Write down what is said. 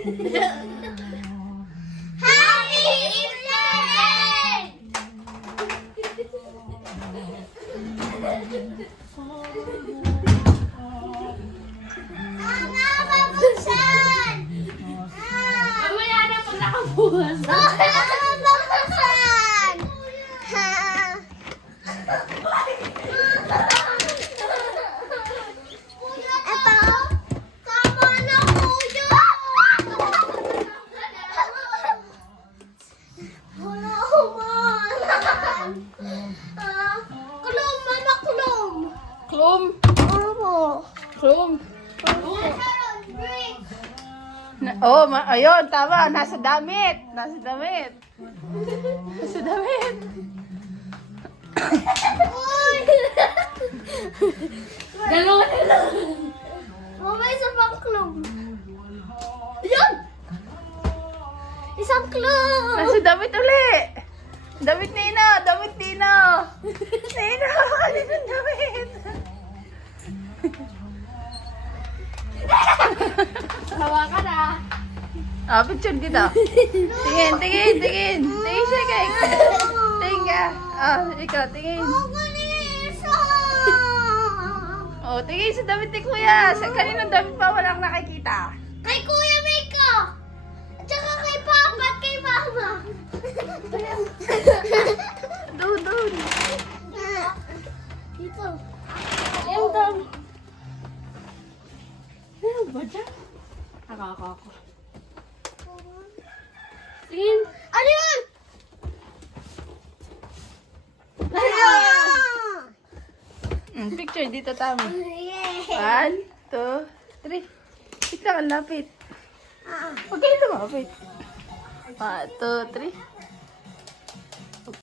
Happy Easter! Mga mabuksan! Mamaya na pag nakabukas. Mga mabuksan! Ito, tama na kuya! Wala man! Kulom, mama, kulom! Klum. Opo. Klum. Sharon, break! Oh, ayun, tama. Nasa damit. Nasa damit. Nasa damit. Uy! Dalawa na lang. Mama, isa pang kulom. Yan! Isang kulom! Nasa damit uli. Damit Nino. Damit Nino. Nino, kanina damit. Hawakan na. Ah, picture kita. Tingin, tingin, tingin. Tingin siya kay. Tingin ka. Ah, ikaw, tingin. Ako ni isa! Oh, tingin sa damit ni Kuya. Sa kaninong damit pa walang nakikita? Kay Kuya Miko! At saka kay Papa at kay Mama. Doon. Dito. Yung dam. Ano ba dyan? Ako. Tingin. Ano yun? Picture dito tama. Yeah. 1, 2, 3. Wait lang, ang lapit. Ah. Huwag kayo lumapit. 1, 2, 3.